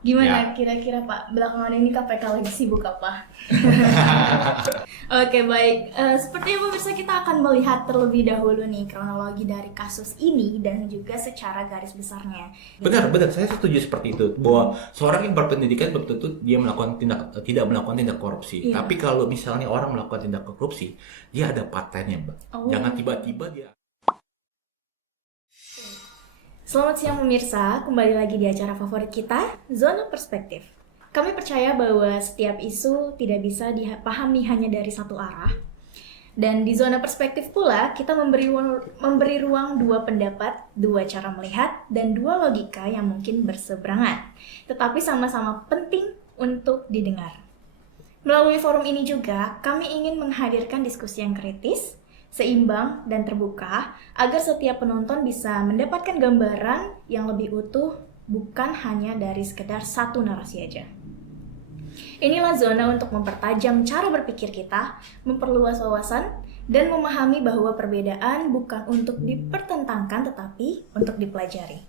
Gimana kira-kira Pak, belakangan ini KPK lagi sibuk apa? Oke, baik. Seperti yang pemirsa, kita akan melihat terlebih dahulu nih kronologi dari kasus ini dan juga secara garis besarnya. Benar, saya setuju seperti itu, bahwa seorang yang berpendidikan belum tentu dia tidak melakukan tindak korupsi. Iya. Tapi kalau misalnya orang melakukan tindak korupsi, dia ada patennya, Mbak. Oh. Jangan tiba-tiba dia. Selamat siang pemirsa, kembali lagi di acara favorit kita, Zona Perspektif. Kami percaya bahwa setiap isu tidak bisa dipahami hanya dari satu arah. Dan di Zona Perspektif pula, kita memberi ruang dua pendapat, dua cara melihat, dan dua logika yang mungkin berseberangan. Tetapi sama-sama penting untuk didengar. Melalui forum ini juga, kami ingin menghadirkan diskusi yang kritis, seimbang dan terbuka agar setiap penonton bisa mendapatkan gambaran yang lebih utuh, bukan hanya dari sekedar satu narasi aja. Inilah zona untuk mempertajam cara berpikir kita, memperluas wawasan, dan memahami bahwa perbedaan bukan untuk dipertentangkan tetapi untuk dipelajari.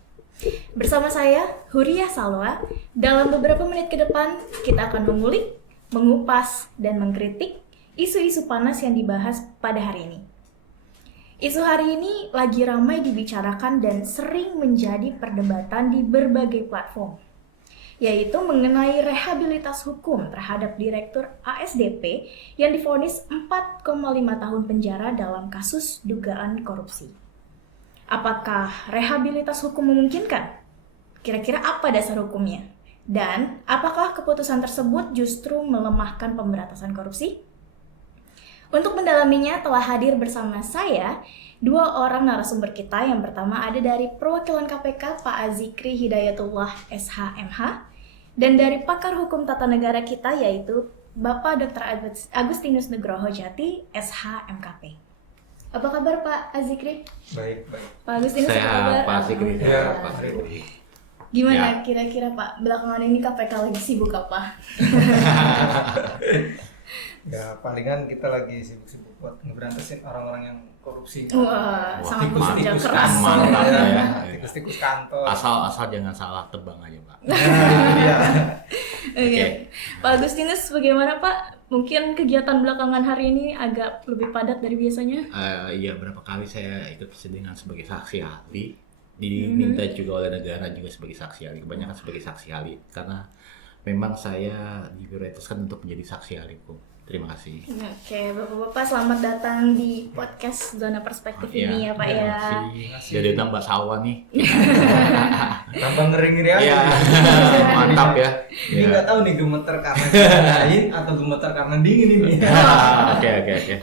Bersama saya, Huriyah Salwa, dalam beberapa menit ke depan kita akan mengulik, mengupas, dan mengkritik isu-isu panas yang dibahas pada hari ini. Isu hari ini lagi ramai dibicarakan dan sering menjadi perdebatan di berbagai platform, yaitu mengenai rehabilitas hukum terhadap Direktur ASDP yang divonis 4,5 tahun penjara dalam kasus dugaan korupsi. Apakah rehabilitas hukum memungkinkan? Kira-kira apa dasar hukumnya? Dan apakah keputusan tersebut justru melemahkan pemberantasan korupsi? Untuk mendalaminya telah hadir bersama saya dua orang narasumber kita. Yang pertama ada dari perwakilan KPK Pak Azikri Hidayatullah SH.MH, dan dari pakar hukum tata negara kita yaitu Bapak Dr. Agustinus Nugroho Jati SH.MKP. Apa kabar Pak Azikri? Baik. Pak Agustinus apa kabar? Pak Azikri. Ya, Pak Azikri. Gimana kira-kira Pak, belakangan ini KPK lagi sibuk apa? Ya, palingan kita lagi sibuk-sibuk buat ngeberantasin orang-orang yang korupsi. Wah, sangat tikus-tikus bekerja kan, keras. mantap ya. Tikus-tikus kantor. Asal jangan salah tebang aja, Pak. Iya. Oke. Pak Agustinus, bagaimana Pak? Mungkin kegiatan belakangan hari ini agak lebih padat dari biasanya? Iya, berapa kali saya ikut persidangan sebagai saksi ahli, diminta juga oleh negara juga sebagai saksi ahli, kebanyakan sebagai saksi ahli, karena memang saya diprioritaskan untuk menjadi saksi ahli hukum. Terima kasih. Oke, Bapak-Bapak selamat datang di podcast Zona Perspektif ini ya Pak ya. Terima kasih. Jadi tambah sawah nih. Tambah ngering ini ya. Iya. Mantap ya. Ini nggak tahu nih gemeter karena dingin atau gemeter karena dingin ini. Oke.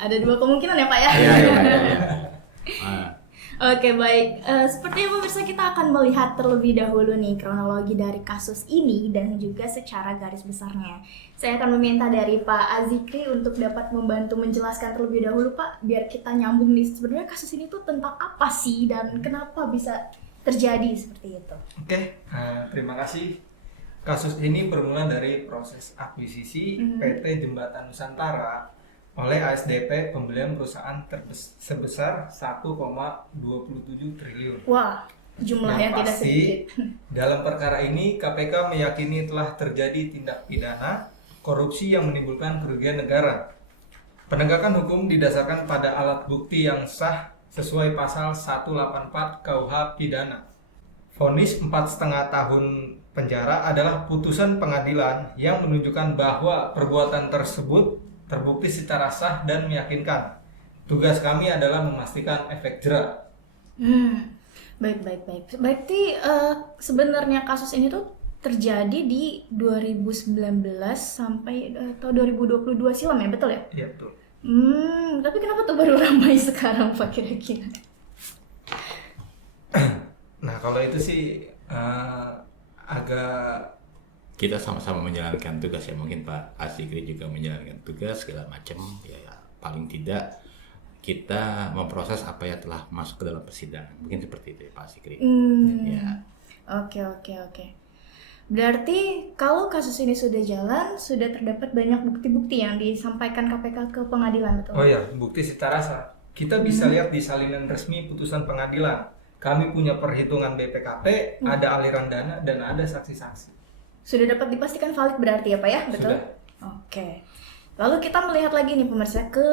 Ada dua kemungkinan ya Pak ya. Iya. Oke, baik. Seperti yang pemirsa, kita akan melihat terlebih dahulu nih kronologi dari kasus ini dan juga secara garis besarnya. Saya akan meminta dari Pak Azikri untuk dapat membantu menjelaskan terlebih dahulu Pak, biar kita nyambung nih, sebenarnya kasus ini tuh tentang apa sih dan kenapa bisa terjadi seperti itu. Oke, terima kasih. Kasus ini bermula dari proses akuisisi PT Jembatan Nusantara oleh ASDP, pembelian perusahaan sebesar 1,27 triliun. Wah, jumlah yang tidak sedikit. Dalam perkara ini, KPK meyakini telah terjadi tindak pidana korupsi yang menimbulkan kerugian negara. Penegakan hukum didasarkan pada alat bukti yang sah sesuai pasal 184 KUH Pidana. Vonis 4,5 tahun penjara adalah putusan pengadilan yang menunjukkan bahwa perbuatan tersebut terbukti secara sah dan meyakinkan. Tugas kami adalah memastikan efek jera. Baik. Berarti sebenarnya kasus ini tuh terjadi di 2019 sampai atau 2022 silam ya, betul ya? Iya, betul. Tapi kenapa tuh baru ramai sekarang Pak kira-kira? Nah, kalau itu sih agak Kita sama-sama menjalankan tugas ya, mungkin Pak Azikri juga menjalankan tugas segala macam ya, paling tidak kita memproses apa yang telah masuk ke dalam persidangan, mungkin seperti itu ya Pak Azikri. Ya. Oke. Berarti kalau kasus ini sudah jalan, sudah terdapat banyak bukti-bukti yang disampaikan KPK ke pengadilan, betul? Oh ya, bukti secara sah. Kita bisa lihat di salinan resmi putusan pengadilan. Kami punya perhitungan BPKP, ada aliran dana dan ada saksi-saksi. Sudah dapat dipastikan valid berarti ya Pak ya, betul? Sudah. Oke. Lalu kita melihat lagi nih pemirsa ke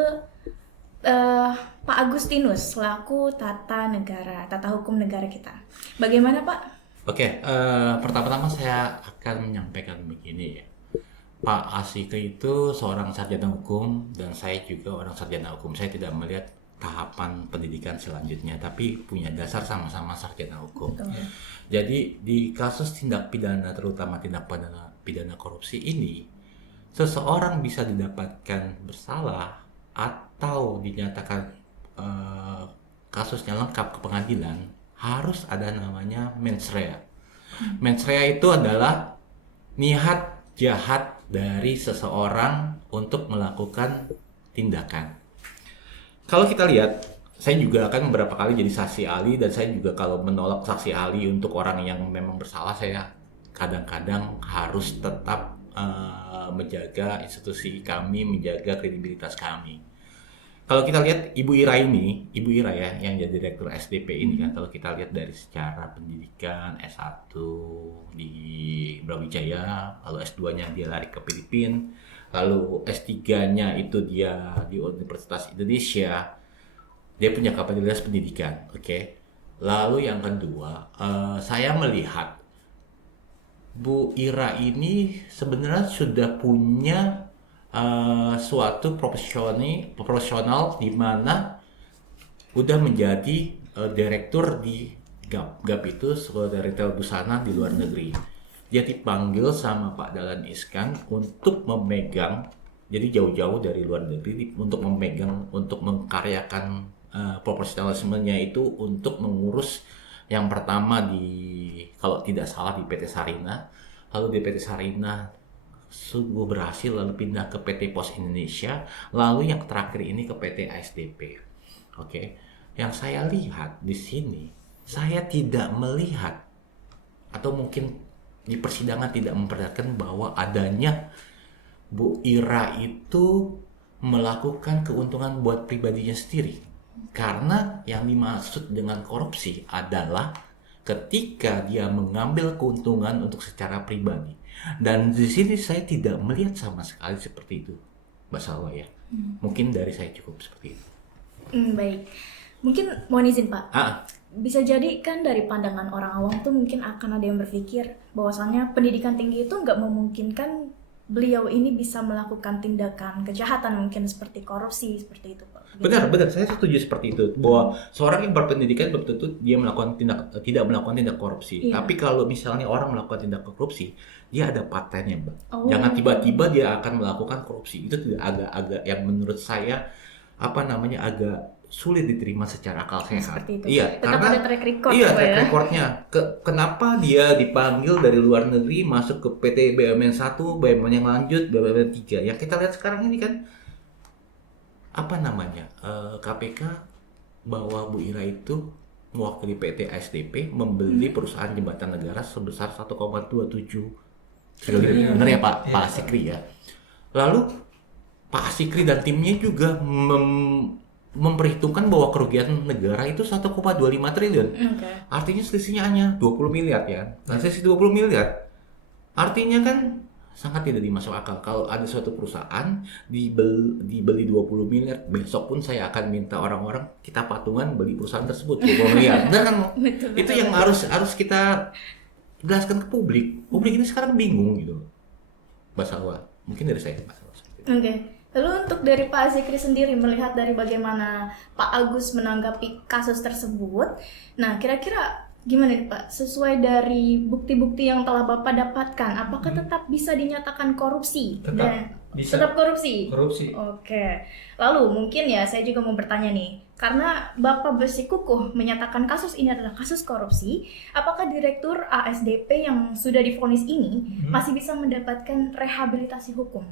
Pak Agustinus selaku tata hukum negara kita. Bagaimana Pak? Oke, pertama-tama saya akan menyampaikan begini ya. Pak Asikri itu seorang sarjana hukum dan saya juga orang sarjana hukum. Saya tidak melihat tahapan pendidikan selanjutnya, tapi punya dasar sama-sama sarjana hukum. Betul. Jadi di kasus tindak pidana, terutama tindak pidana korupsi ini, seseorang bisa didapatkan bersalah atau dinyatakan kasusnya lengkap ke pengadilan, harus ada namanya mens rea. Mens rea itu adalah niat jahat dari seseorang untuk melakukan tindakan. Kalau kita lihat, saya juga akan beberapa kali jadi saksi ahli, dan saya juga kalau menolak saksi ahli untuk orang yang memang bersalah, saya kadang-kadang harus tetap menjaga institusi kami, menjaga kredibilitas kami. Kalau kita lihat Ibu Ira ya, yang jadi Direktur SDP ini kan, kalau kita lihat dari secara pendidikan S1 di Brawijaya, lalu S2-nya dia lari ke Filipina, lalu S3-nya itu dia di Universitas Indonesia, dia punya kapabilitas pendidikan, oke. Lalu yang kedua, saya melihat Bu Ira ini sebenarnya sudah punya suatu profesional di mana udah menjadi direktur di GAP. GAP itu sekolah retail busana di luar negeri. Dia dipanggil sama Pak Dahlan Iskan untuk memegang, jadi jauh-jauh dari luar negeri untuk memegang, untuk mengkaryakan profesionalismenya itu untuk mengurus yang pertama kalau tidak salah di PT Sarina, lalu di PT Sarina sungguh berhasil lalu pindah ke PT Pos Indonesia, lalu yang terakhir ini ke PT ASDP. Oke. Yang saya lihat di sini, saya tidak melihat atau mungkin di persidangan tidak memperlihatkan bahwa adanya Bu Ira itu melakukan keuntungan buat pribadinya sendiri. Karena yang dimaksud dengan korupsi adalah ketika dia mengambil keuntungan untuk secara pribadi. Dan di sini saya tidak melihat sama sekali seperti itu, Mbak Salwa ya. Mungkin dari saya cukup seperti itu. Baik. Mungkin mohon izin Pak. Ah, Bisa jadi kan dari pandangan orang awam tuh mungkin akan ada yang berpikir bahwasannya pendidikan tinggi itu nggak memungkinkan beliau ini bisa melakukan tindakan kejahatan mungkin seperti korupsi seperti itu Pak. benar, saya setuju seperti itu, bahwa seorang yang berpendidikan belum tentu dia tidak melakukan tindak korupsi. Iya. Tapi kalau misalnya orang melakukan tindak korupsi, dia ada patennya, Mbak. Oh. Jangan tiba-tiba dia akan melakukan korupsi. Itu tidak agak yang menurut saya agak sulit diterima secara akal sehat. Seperti itu. Iya, Tetap karena ada track record iya, Pak, track ya. recordnya. Kenapa dia dipanggil dari luar negeri masuk ke PT BUMN 1, BUMN yang lanjut, BUMN 3. Yang kita lihat sekarang ini kan KPK bahwa Bu Ira itu mewakili PT ASDP membeli perusahaan jembatan negara sebesar 1,27 triliun. Benar ya Pak? Iya. Pak Asikri ya. Lalu Pak Asikri dan timnya juga memperhitungkan bahwa kerugian negara itu 1,25 triliun. Oke. Artinya selisihnya hanya 20 miliar ya. Nah, selisih 20 miliar. Artinya kan sangat tidak dimasuk akal. Kalau ada suatu perusahaan dibeli 20 miliar, besok pun saya akan minta orang-orang kita patungan beli perusahaan tersebut 20 miliar. Benar kan? Betul, Itu betul, yang betul. harus kita jelaskan ke publik. Publik ini sekarang bingung gitu. Mbak Salwa, mungkin dari saya Mbak Salwa. Oke. Lalu untuk dari Pak Zikri sendiri melihat dari bagaimana Pak Agus menanggapi kasus tersebut, nah kira-kira gimana nih Pak? Sesuai dari bukti-bukti yang telah Bapak dapatkan, apakah tetap bisa dinyatakan korupsi? Tetap bisa. Tetap korupsi? Korupsi. Oke. Lalu mungkin ya saya juga mau bertanya nih, karena Bapak bersikukuh menyatakan kasus ini adalah kasus korupsi, apakah Direktur ASDP yang sudah divonis ini masih bisa mendapatkan rehabilitasi hukum?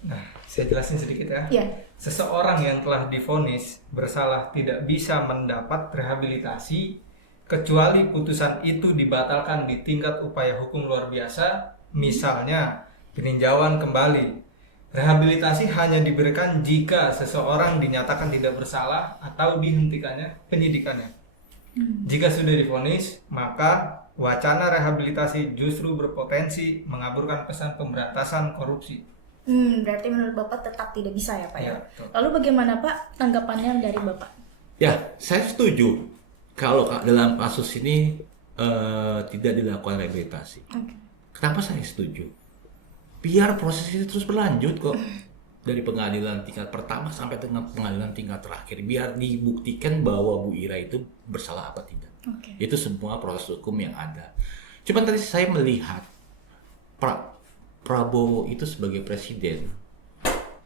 Nah, saya jelasin sedikit ya. Ya. Seseorang yang telah divonis bersalah tidak bisa mendapat rehabilitasi kecuali putusan itu dibatalkan di tingkat upaya hukum luar biasa, misalnya peninjauan kembali. Rehabilitasi hanya diberikan jika seseorang dinyatakan tidak bersalah atau dihentikannya penyidikannya. Jika sudah divonis, maka wacana rehabilitasi justru berpotensi mengaburkan pesan pemberantasan korupsi. Berarti menurut Bapak tetap tidak bisa ya Pak ya? Ya, betul. Lalu bagaimana Pak tanggapannya dari Bapak? Ya, saya setuju kalau dalam kasus ini tidak dilakukan rehabilitasi. Oke. Kenapa saya setuju? Biar proses itu terus berlanjut kok. Dari pengadilan tingkat pertama sampai dengan pengadilan tingkat terakhir. Biar dibuktikan bahwa Bu Ira itu bersalah apa tidak. Oke. Itu semua proses hukum yang ada. Cuman tadi saya melihat Prabowo itu sebagai presiden,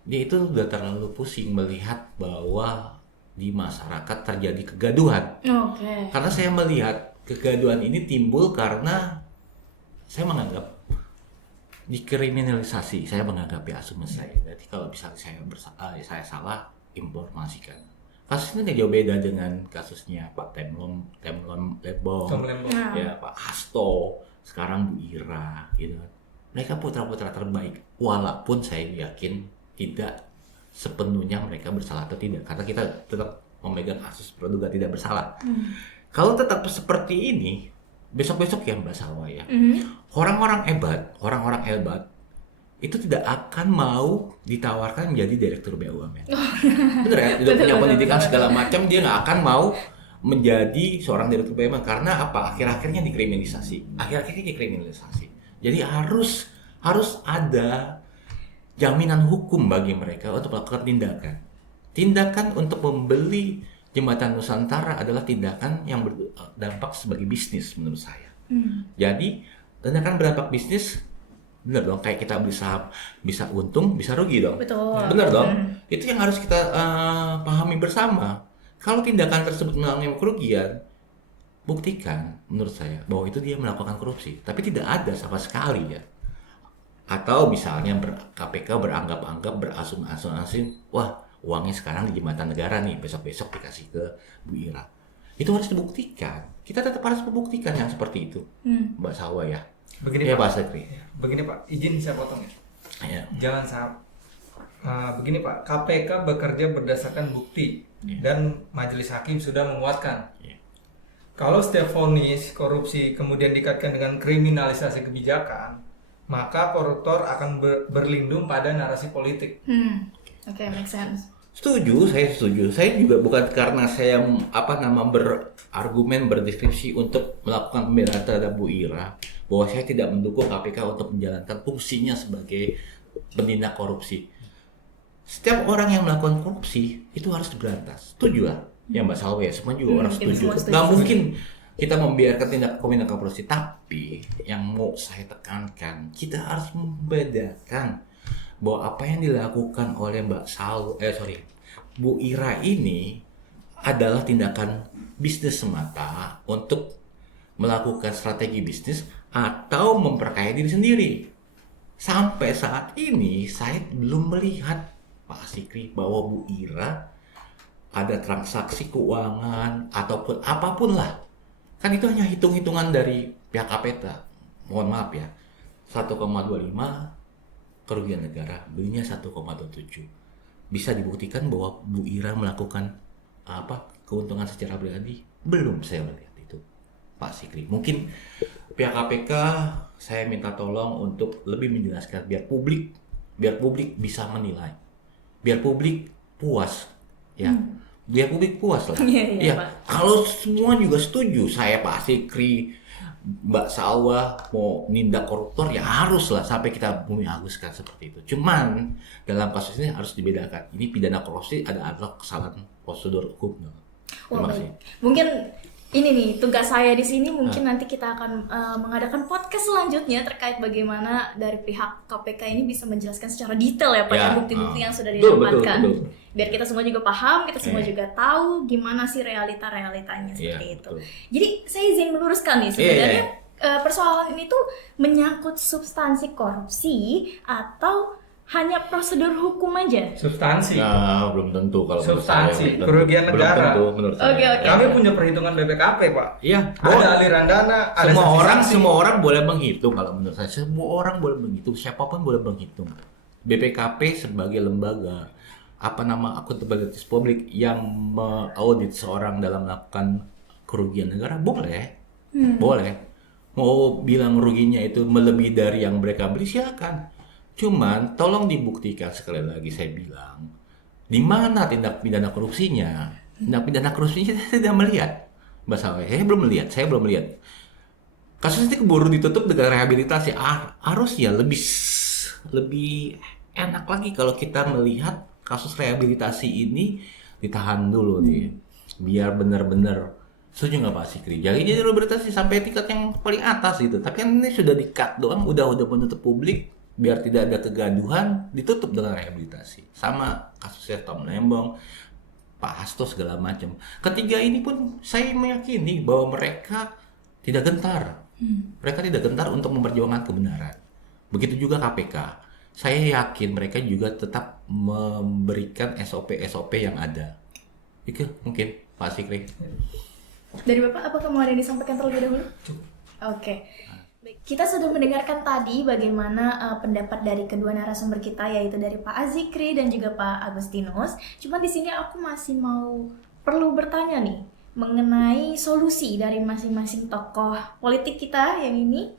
dia itu sudah terlalu pusing melihat bahwa di masyarakat terjadi kegaduhan. Oke. Karena saya melihat kegaduhan ini timbul karena saya menganggap dikriminalisasi. Saya menganggap ya asumsi saya. Jadi kalau misalnya saya salah, informasikan. Kasus ini nggak jauh beda dengan kasusnya Pak Temlon Lebong, Nah. ya Pak Hasto, sekarang Bu Ira, gitu. Mereka putra-putra terbaik, walaupun saya yakin tidak sepenuhnya mereka bersalah atau tidak, karena kita tetap memegang kasus praduga tidak bersalah. Kalau tetap seperti ini, besok-besok ya Mbak Salwa ya, orang-orang hebat itu tidak akan mau ditawarkan menjadi direktur BUMN. Bener ya, tidak punya pendidikan segala macam, dia nggak akan mau menjadi seorang direktur BUMN karena apa? Akhir-akhirnya dikriminalisasi. Jadi harus ada jaminan hukum bagi mereka untuk melakukan tindakan. Tindakan untuk membeli Jembatan Nusantara adalah tindakan yang berdampak sebagai bisnis menurut saya. Jadi tindakan berdampak bisnis, benar dong, kayak kita beli saham, bisa untung, bisa rugi dong. Betul. Benar dong. Itu yang harus kita pahami bersama. Kalau tindakan tersebut mengalami kerugian, buktikan menurut saya bahwa itu dia melakukan korupsi. Tapi tidak ada sama sekali ya. Atau misalnya KPK beranggap-anggap, berasum-asum, wah uangnya sekarang di Jembatan Negara nih, besok-besok dikasih ke Bu Ira. Itu harus dibuktikan. Kita tetap harus membuktikan yang seperti itu, Mbak Salwa ya. Begini Ya Pak. Pak Sekri. Begini Pak, izin saya potong ya. Ya. Jangan salah. Begini Pak, KPK bekerja berdasarkan bukti dan majelis hakim sudah menguatkan. Ya. Kalau setiap vonis korupsi kemudian dikaitkan dengan kriminalisasi kebijakan, maka koruptor akan berlindung pada narasi politik. Oke, make sense. Setuju. Saya juga bukan karena saya berargumen berdeskripsi untuk melakukan pembelaan terhadap Bu Ira bahwa saya tidak mendukung KPK untuk menjalankan fungsinya sebagai penindak korupsi. Setiap orang yang melakukan korupsi itu harus diberantas. Setuju lah. Ya Mbak Salwa ya, semua juga orang kita setuju. semua setuju. Nggak mungkin kita membiarkan tindak korupsi, tapi yang mau saya tekankan, kita harus membedakan bahwa apa yang dilakukan oleh Bu Ira ini adalah tindakan bisnis semata untuk melakukan strategi bisnis atau memperkaya diri sendiri. Sampai saat ini saya belum melihat Pak Sikri bahwa Bu Ira ada transaksi keuangan ataupun apapun lah. Kan itu hanya hitung-hitungan dari pihak KPK. Mohon maaf ya. 1,25 kerugian negara, belinya 1,27. Bisa dibuktikan bahwa Bu Ira melakukan keuntungan secara pribadi? Belum saya melihat itu, Pak Sikri. Mungkin pihak KPK saya minta tolong untuk lebih menjelaskan biar publik bisa menilai. Biar publik puas ya. Biar publik puas lah. Iya, Ya, Pak. kalau semua juga setuju, saya Pak Sikri, Mbak Salwa mau nindak koruptor ya haruslah sampai kita menghanguskan seperti itu. Cuman dalam kasus ini harus dibedakan. Ini pidana korupsi adalah kesalahan prosedur hukum. Wah, Terima baik. kasih. Mungkin ini nih tugas saya di sini, mungkin nanti kita akan mengadakan podcast selanjutnya terkait bagaimana dari pihak KPK ini bisa menjelaskan secara detail ya Pak Ya, bukti-bukti yang sudah betul, didapatkan. betul. Biar kita semua juga paham, kita semua Iya. juga tahu gimana sih realita-realitanya seperti Iya, itu. betul. Jadi saya izin meluruskan nih sebenarnya persoalan ini tuh menyangkut substansi korupsi atau hanya prosedur hukum aja? Substansi. Nah, belum tentu kalau menurut saya, Substansi, belum tentu. kerugian Belum negara. tentu menurut saya. Oke, oke. Kami punya perhitungan BPKP Pak. Iya, Ada aliran dana, ada semua orang boleh menghitung kalau menurut saya. Semua orang boleh menghitung, siapapun boleh menghitung. BPKP sebagai lembaga akuntabilitas publik yang mengaudit seorang dalam melakukan kerugian negara boleh. Mau bilang ruginya itu melebihi dari yang mereka beli, silakan. Cuman tolong dibuktikan, sekali lagi saya bilang, di mana tindak pidana korupsinya. Tindak pidana korupsinya saya tidak melihat. Mbak Saleh, saya belum melihat. Kasus ini keburu ditutup dengan rehabilitasi. Harusnya lebih enak lagi kalau kita melihat kasus rehabilitasi ini ditahan dulu nih, biar benar-benar. Setuju nggak Pak Sikri? Jadi rehabilitasi sampai tingkat yang paling atas gitu. Tapi kan ini sudah di-cut doang, udah menutup publik, biar tidak ada kegaduhan, ditutup dengan rehabilitasi. Sama kasusnya Tom Lembong, Pak Hasto segala macam. Ketiga ini pun saya meyakini bahwa mereka tidak gentar. Mereka tidak gentar untuk memperjuangkan kebenaran. Begitu juga KPK. Saya yakin mereka juga tetap memberikan SOP-SOP yang ada. Itu mungkin Pak Sikri. Dari Bapak, apakah mau ada yang disampaikan terlebih dahulu? Oke. Baik, kita sudah mendengarkan tadi bagaimana pendapat dari kedua narasumber kita, yaitu dari Pak Azikri dan juga Pak Agustinus. Cuma di sini aku masih perlu bertanya nih mengenai solusi dari masing-masing tokoh politik kita yang ini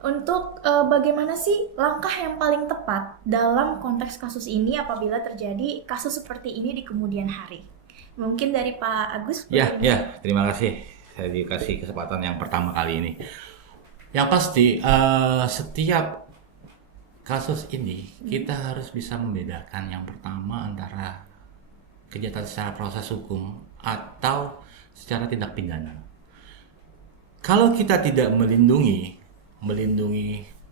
untuk bagaimana sih langkah yang paling tepat dalam konteks kasus ini apabila terjadi kasus seperti ini di kemudian hari. Mungkin dari Pak Agus. Ya, terima kasih. Saya dikasih kesempatan yang pertama kali ini. Yang pasti, setiap kasus ini kita harus bisa membedakan yang pertama antara kejahatan secara proses hukum atau secara tindak pidana. Kalau kita tidak melindungi,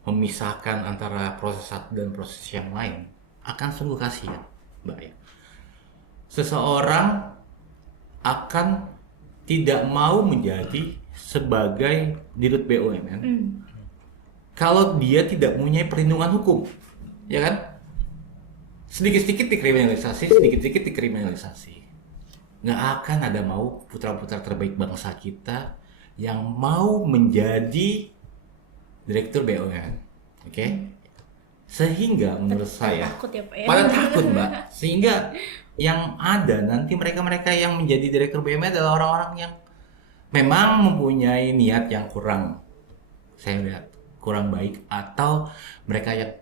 memisahkan antara proses satu dan proses yang lain, akan sungguh kasihan, Mbak ya. Seseorang akan tidak mau menjadi sebagai dirut BUMN kalau dia tidak mempunyai perlindungan hukum, ya kan? Sedikit-sedikit dikriminalisasi, nggak akan ada mau putra-putra terbaik bangsa kita yang mau menjadi direktur BUMN, oke? Sehingga menurut saya takut ya, Pak, ya? pada takut Mbak, sehingga yang ada nanti mereka yang menjadi direktur BUMN adalah orang-orang yang memang mempunyai niat yang kurang, saya lihat kurang baik, atau mereka yang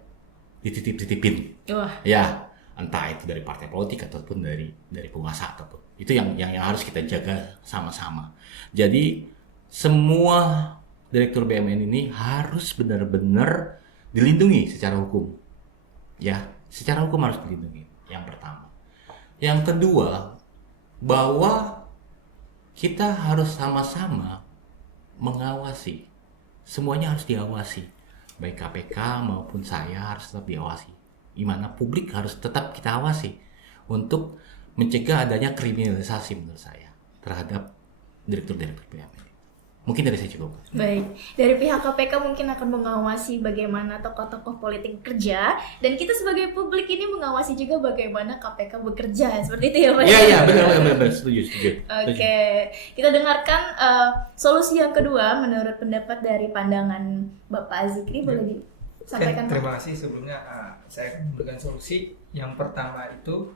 dititip-titipin. Ya, entah itu dari partai politik ataupun dari penguasa ataupun. Itu yang harus kita jaga sama-sama. Jadi semua direktur BUMN ini harus benar-benar dilindungi secara hukum. Ya, secara hukum harus dilindungi. Yang pertama. Yang kedua, bahwa kita harus sama-sama mengawasi. Semuanya harus diawasi. Baik KPK maupun saya harus tetap diawasi. Di mana publik harus tetap kita awasi untuk mencegah adanya kriminalisasi menurut saya terhadap direktur-direktur BUMN. Mungkin dari saya cukup. Baik, dari pihak KPK mungkin akan mengawasi bagaimana tokoh-tokoh politik bekerja, dan kita sebagai publik ini mengawasi juga bagaimana KPK bekerja, seperti itu ya Pak? Iya, benar, setuju. Oke, kita dengarkan solusi yang kedua menurut pendapat dari pandangan Bapak Azikri, boleh disampaikan? Terima kasih sebelumnya. Saya akan memberikan solusi. Yang pertama itu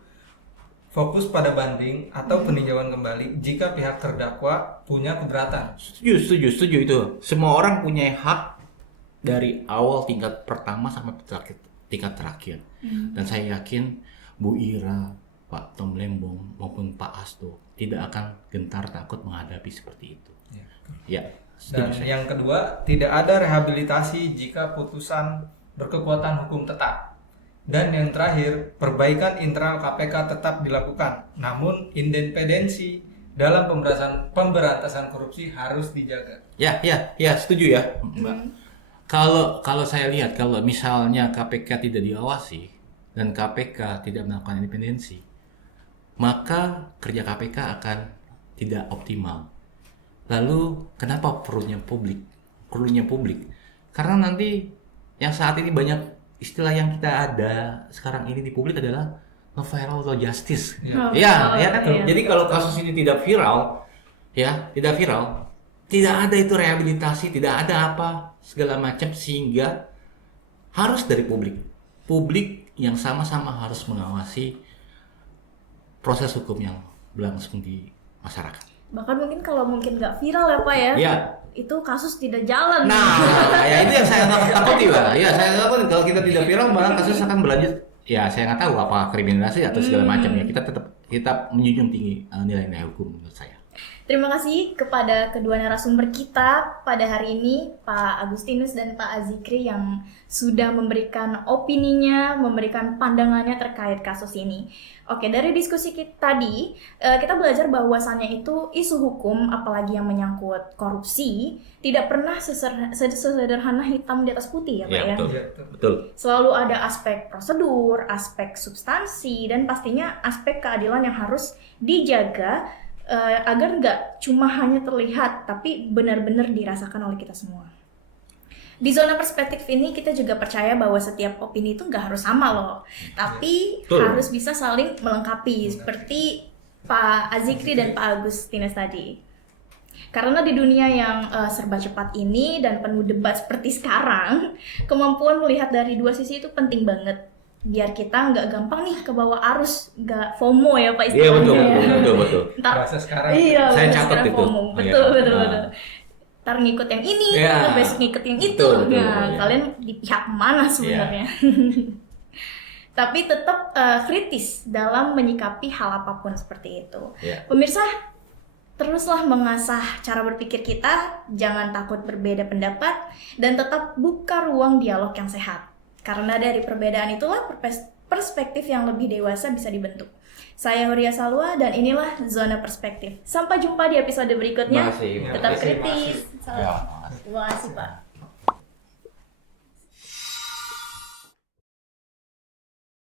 fokus pada banding atau peninjauan kembali jika pihak terdakwa punya keberatan. Setuju itu. Semua orang punya hak dari awal tingkat pertama sampai tingkat terakhir. Dan saya yakin Bu Ira, Pak Tom Lembong maupun Pak Hasto tidak akan gentar takut menghadapi seperti itu. Ya. Dan yang kedua, tidak ada rehabilitasi jika putusan berkekuatan hukum tetap. Dan yang terakhir, perbaikan internal KPK tetap dilakukan, namun independensi dalam pemberantasan korupsi harus dijaga. Ya, setuju ya, Mbak. Kalau saya lihat, kalau misalnya KPK tidak diawasi dan KPK tidak melakukan independensi, maka kerja KPK akan tidak optimal. Lalu kenapa perlunya publik? Karena nanti yang saat ini banyak istilah yang kita ada sekarang ini di publik adalah no viral no justice. Ya kan. Jadi kalau kasus ini tidak viral, tidak ada itu rehabilitasi, tidak ada apa segala macam, sehingga harus dari publik yang sama-sama harus mengawasi proses hukum yang berlangsung di masyarakat. Bahkan mungkin kalau nggak viral ya Pak ya? Ya, itu kasus tidak jalan. Nah, ya itu yang saya takuti lah. Ya, saya takut kalau kita tidak viral, malah kasus akan berlanjut. Ya, saya nggak tahu apakah kriminalisasi atau segala macamnya. Kita menjunjung tinggi nilai-nilai hukum menurut saya. Terima kasih kepada kedua narasumber kita pada hari ini, Pak Agustinus dan Pak Azikri yang sudah memberikan opininya, memberikan pandangannya terkait kasus ini. Oke, dari diskusi kita tadi, kita belajar bahwasannya itu isu hukum, apalagi yang menyangkut korupsi, tidak pernah sesederhana hitam di atas putih ya Pak ya? Betul. Iya, betul. Betul. Selalu ada aspek prosedur, aspek substansi, dan pastinya aspek keadilan yang harus dijaga agar nggak cuma hanya terlihat, tapi benar-benar dirasakan oleh kita semua. Di zona perspektif ini kita juga percaya bahwa setiap opini itu nggak harus sama loh, tapi Betul. harus bisa saling melengkapi, seperti Pak Azikri dan Pak Agustinus tadi. Karena di dunia yang serba cepat ini dan penuh debat seperti sekarang, kemampuan melihat dari dua sisi itu penting banget. Biar kita nggak gampang nih ke bawah arus, nggak FOMO ya Pak Iya, istilahnya. betul. Ntar, Bahasa sekarang. iya, Saya bahasa catat sekarang itu. FOMO. Oh, Betul, iya. betul. Nah. Ntar ngikut yang ini, Iya. besok ngikut yang itu. Betul, Nah, iya. kalian di pihak mana sebenarnya? Tapi tetap kritis dalam menyikapi hal apapun seperti itu. Iya. Pemirsa, teruslah mengasah cara berpikir kita, jangan takut berbeda pendapat, dan tetap buka ruang dialog yang sehat. Karena dari perbedaan itulah perspektif yang lebih dewasa bisa dibentuk. Saya Huria Salwa dan inilah Zona Perspektif. Sampai jumpa di episode berikutnya. Terima kasih. Tetap Terima kasih, kritis. Ya, Terima kasih Pak.